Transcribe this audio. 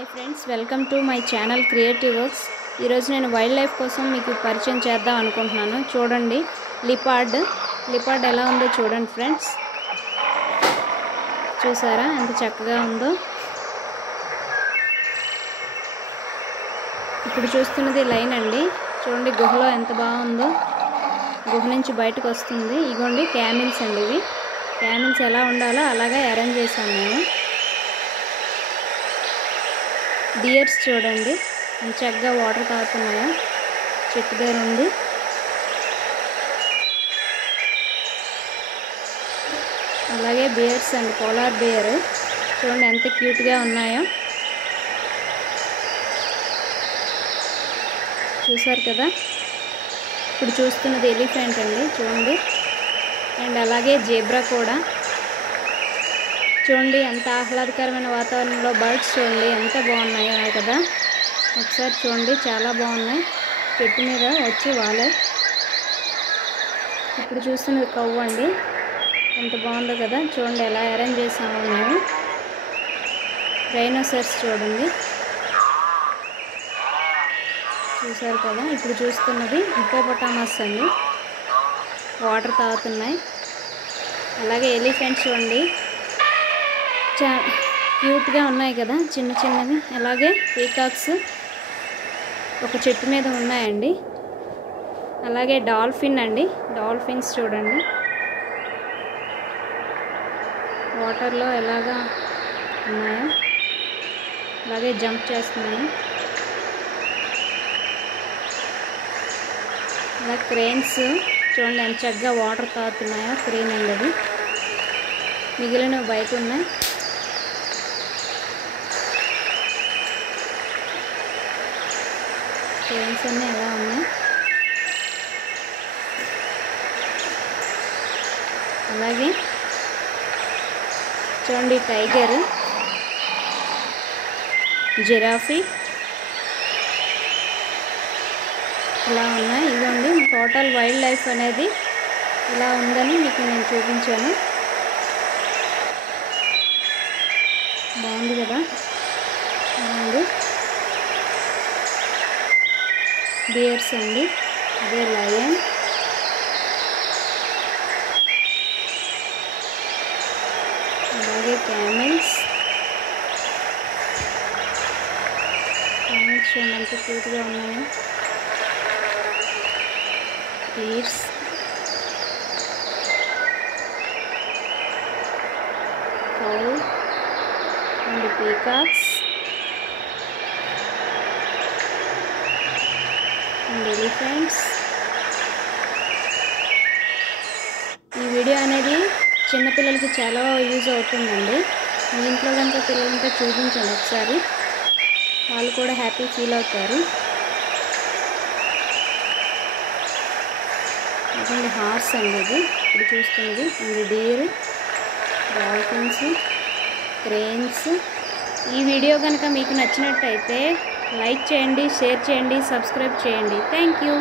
Hi friends, welcome to my channel creative works. ఈరోజు నేను wild life కోసం మీకు పరిచయం చేద్దాం అనుకుంటున్నాను. చూడండి, లిపార్డ్ ఎలా ఉందో చూడండి ఫ్రెండ్స్. చూసారా ఎంత చక్కగా ఉందో. ఇప్పుడు చూస్తున్నది లైన్ అండి. చూడండి గుహలో ఎంత బాగుందో. గుహ నుంచి బయటకు వస్తుంది. ఇగోండి క్యామిల్స్ అండి. ఇవి క్యామిల్స్ ఎలా ఉండాలో అలాగే అరేంజ్ చేశాను నేను. డియర్స్ చూడండి ఎంత చక్కగా వాటర్ తాగుతున్నాయో. చెట్టు దగ్గర ఉంది. అలాగే బియర్స్ అండి, పోలార్ బియర్ చూడండి ఎంత క్యూట్గా ఉన్నాయో. చూసారు కదా. ఇప్పుడు చూస్తున్నది ఎలిఫెంట్ అండి, చూడండి. అండ్ అలాగే జెబ్రా కూడా చూడండి. ఎంత ఆహ్లాదకరమైన వాతావరణంలో బర్డ్స్ చూడండి ఎంత బాగున్నాయో కదా. ఒకసారి చూడండి, చాలా బాగున్నాయి. చెట్టు మీద వచ్చి వాలే. ఇప్పుడు చూస్తున్నది కవ్వు అండి, ఎంత బాగుందో కదా. చూడండి ఎలా అరేంజ్ చేసాము మేము. రైనోసర్స్ చూడండి, చూసారు కదా. ఇప్పుడు చూస్తున్నది హిప్పోపొటామస్ అండి, వాటర్ తాగుతున్నాయి. అలాగే ఎలిఫెంట్స్ చూడండి క్యూట్గా ఉన్నాయి కదా, చిన్న చిన్నవి. అలాగే పీకాక్స్ ఒక చెట్టు మీద ఉన్నాయండి. అలాగే డాల్ఫిన్ అండి, డాల్ఫిన్స్ చూడండి వాటర్లో ఎలాగా ఉన్నాయో. అలాగే జంప్ చేస్తున్నాయి. అలా క్రేన్స్ చూడండి ఎంత చక్కగా వాటర్ తాగుతున్నాయో. క్రేన్ అండి అది. మిగిలినవి బయట ఉన్నాయి. క్రేన్స్ అన్నీ ఎలా ఉన్నాయి. అలాగే చూడండి టైగర్, జిరాఫీ ఇలా ఉన్నాయి. ఇదిగోండి టోటల్ వైల్డ్ లైఫ్ అనేది ఇలా ఉందని మీకు నేను చూపించాను. బాగుంది కదా. బాగుంది. బియర్స్ అండి, అదే లయన్. అలాగే క్యామిల్స్ చూడండి ఎంత క్యూట్గా ఉన్నాయో. Deers, cow and peacocks and elephants. ఈ వీడియో అనేది చిన్నపిల్లలకి చాలా యూజ్ అవుతుందండి. మీ ఇంట్లో కనుక పిల్లలంతా చూపించండి ఒకసారి, వాళ్ళు కూడా హ్యాపీ ఫీల్ అవుతారు. అదండి హార్స్ అండి ఇది ఇప్పుడు చూస్తుంది. And deer, dolphins, cranes. ఈ వీడియో కనుక మీకు నచ్చినట్టయితే లైక్ చేయండి, షేర్ చేయండి, సబ్స్క్రైబ్ చేయండి. Thank you.